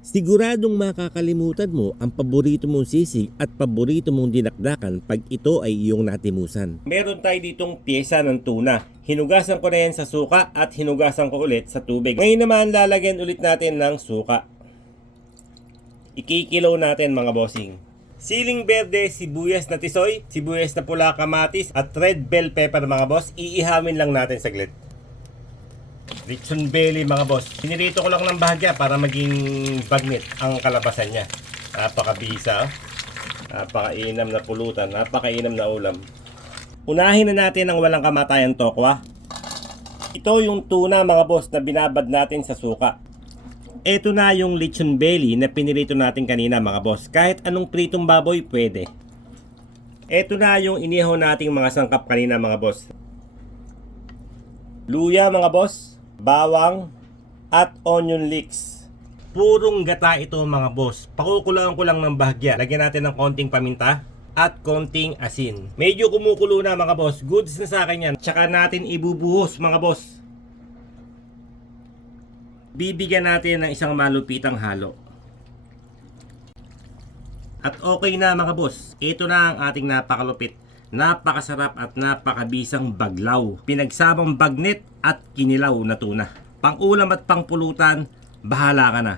Siguradong makakalimutan mo ang paborito mong sisig at paborito mong dinakdakan pag ito ay iyong natimusan. Meron tayo ditong pyesa ng tuna. Hinugasan ko na yan sa suka at hinugasan ko ulit sa tubig. Ngayon naman lalagyan ulit natin ng suka. Ikikilaw natin mga bossing. Siling berde, sibuyas na tisoy, sibuyas na pula, kamatis at red bell pepper mga boss. Iihawin lang natin saglit. Lechon belly mga boss. Pinirito ko lang ng bahagya para maging bagnet ang kalabasan niya. Napakabisa. Napakainam na pulutan. Napakainam na ulam. Unahin na natin ang walang kamatayan tokwa. Ito yung tuna mga boss na binabad natin sa suka. Ito na yung lechon belly na pinirito natin kanina mga boss. Kahit anong pritong baboy pwede. Ito na yung inihaw nating mga sangkap kanina mga boss. Luya mga boss, bawang at onion leeks. Purong gata ito mga boss. Pakukulaan ko lang ng bahagya. Lagyan natin ng konting paminta at konting asin. Medyo kumukulo na mga boss. Goods na sa akin yan. Tsaka natin ibubuhos mga boss. Bibigyan natin ng isang malupitang halo. At okay na mga boss. Ito na ang ating napakalupit, napakasarap at napakabisang baglaw. Pinagsamang bagnet at kinilaw na tuna. Pang ulam at pang pulutan, bahala ka na.